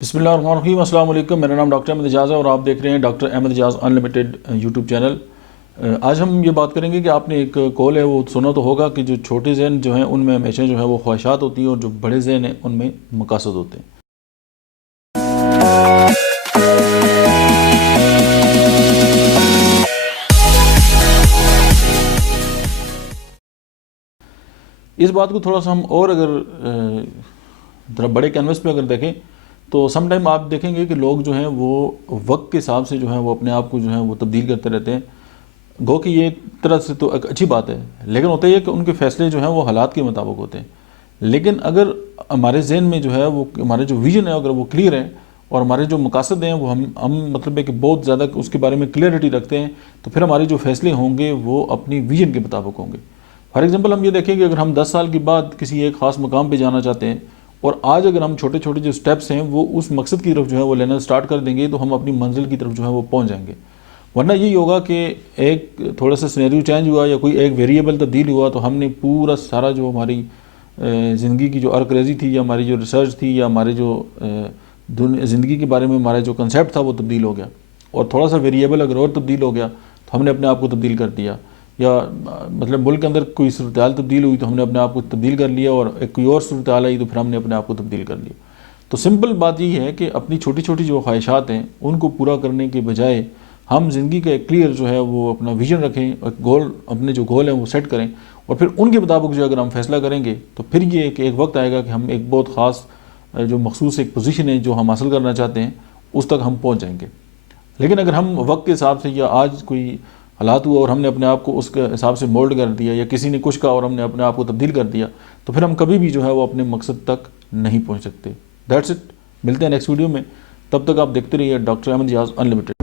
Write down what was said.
بسم اللہ الرحمن الرحیم۔ السلام علیکم، میرا نام ڈاکٹر احمد اعجاز ہے اور آپ دیکھ رہے ہیں ڈاکٹر احمد اعجاز انلمیٹڈ یوٹیوب چینل۔ آج ہم یہ بات کریں گے کہ آپ نے ایک کال ہے وہ سنا تو ہوگا کہ جو چھوٹے ذہن جو ہیں ان میں ہمیشہ جو ہے وہ خواہشات ہوتی ہیں اور جو بڑے ذہن ہیں ان میں مقاصد ہوتے ہیں۔ اس بات کو تھوڑا سا ہم اور اگر ذرا بڑے کینوس پہ اگر دیکھیں تو سم ٹائم آپ دیکھیں گے کہ لوگ جو ہیں وہ وقت کے حساب سے جو ہیں وہ اپنے آپ کو جو ہے وہ تبدیل کرتے رہتے ہیں۔ گو کہ یہ ایک طرح سے تو ایک اچھی بات ہے، لیکن ہوتا یہ ہے کہ ان کے فیصلے جو ہیں وہ حالات کے مطابق ہوتے ہیں۔ لیکن اگر ہمارے ذہن میں جو ہے وہ ہمارے جو ویژن ہے اگر وہ کلیئر ہے اور ہمارے جو مقاصد ہیں وہ ہم مطلب ہے کہ بہت زیادہ اس کے بارے میں کلیئرٹی رکھتے ہیں تو پھر ہمارے جو فیصلے ہوں گے وہ اپنی ویژن کے مطابق ہوں گے۔ فار ایگزامپل ہم یہ دیکھیں کہ اگر ہم 10 سال کے بعد کسی ایک خاص مقام پہ جانا چاہتے ہیں اور آج اگر ہم چھوٹے چھوٹے جو سٹیپس ہیں وہ اس مقصد کی طرف جو ہے وہ لینا سٹارٹ کر دیں گے تو ہم اپنی منزل کی طرف جو ہے وہ پہنچ جائیں گے۔ ورنہ یہی ہوگا کہ ایک تھوڑا سا سینیریو چینج ہوا یا کوئی ایک ویریبل تبدیل ہوا تو ہم نے پورا سارا جو ہماری زندگی کی جو ارکریزی تھی یا ہماری جو ریسرچ تھی یا ہمارے جو زندگی کے بارے میں ہمارا جو کنسیپٹ تھا وہ تبدیل ہو گیا، اور تھوڑا سا ویریبل اگر اور تبدیل ہو گیا تو ہم نے اپنے آپ کو تبدیل کر دیا، یا مطلب ملک کے اندر کوئی صورتحال تبدیل ہوئی تو ہم نے اپنے آپ کو تبدیل کر لیا، اور ایک کوئی اور صورتحال آئی تو پھر ہم نے اپنے آپ کو تبدیل کر لیا۔ تو سمپل بات یہ ہے کہ اپنی چھوٹی چھوٹی جو خواہشات ہیں ان کو پورا کرنے کے بجائے ہم زندگی کا ایک کلیئر جو ہے وہ اپنا ویژن رکھیں، ایک گول اپنے جو گول ہیں وہ سیٹ کریں، اور پھر ان کے مطابق جو اگر ہم فیصلہ کریں گے تو پھر یہ کہ ایک وقت آئے گا کہ ہم ایک بہت خاص جو مخصوص ایک پوزیشن ہے جو ہم حاصل کرنا چاہتے ہیں اس تک ہم پہنچ جائیں گے۔ لیکن اگر ہم وقت کے حساب سے یا آج کوئی حالات ہوا اور ہم نے اپنے آپ کو اس کے حساب سے مولڈ کر دیا یا کسی نے کچھ کہا اور ہم نے اپنے آپ کو تبدیل کر دیا تو پھر ہم کبھی بھی جو ہے وہ اپنے مقصد تک نہیں پہنچ سکتے۔ دیٹس اٹ، ملتے ہیں نیکسٹ ویڈیو میں، تب تک آپ دیکھتے رہیے ڈاکٹر احمد اعجاز انلمیٹڈ۔